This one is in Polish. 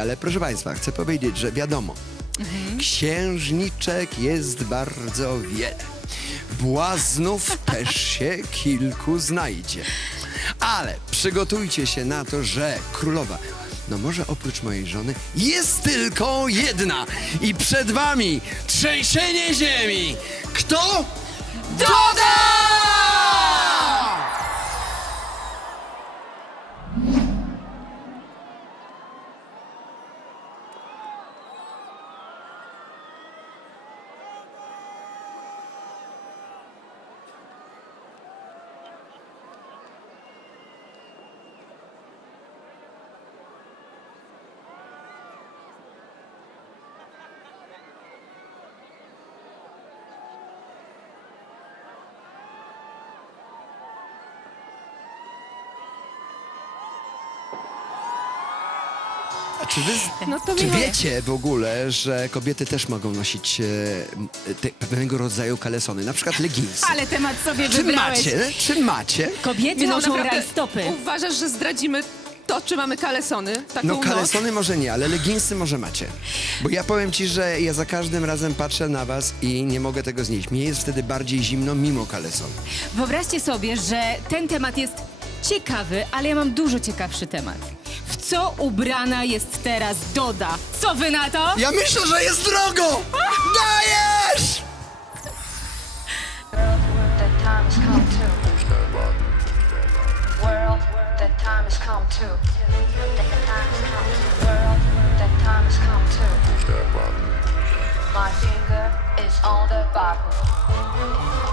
Ale proszę Państwa, chcę powiedzieć, że wiadomo, księżniczek jest bardzo wiele. Błaznów też się kilku znajdzie. Ale przygotujcie się na to, że królowa, no może oprócz mojej żony, jest tylko jedna. I przed wami trzęsienie ziemi. Kto? Doda! Czy wy No to Czy wiecie w ogóle, że kobiety też mogą nosić e, te, pewnego rodzaju kalesony, na przykład leginsy? Ale temat sobie Czy wybrałeś. macie? Czy macie? Kobiety Michał, noszą naprawdę rajstopy. Uważasz, że zdradzimy to, czy mamy kalesony? Taką No noc? kalesony może nie, ale leginsy może macie. Bo ja powiem ci, że ja za każdym razem patrzę na was i nie mogę tego znieść. Mnie jest wtedy bardziej zimno mimo kaleson. Wyobraźcie sobie, że ten temat jest ciekawy, ale ja mam dużo ciekawszy temat. Co ubrana jest teraz Doda? Co wy na to? Ja myślę, że jest drogo! Dajesz! That time has come to. World, that time has come to. That the time has come to. World, that time has come to. My finger is on the Bible.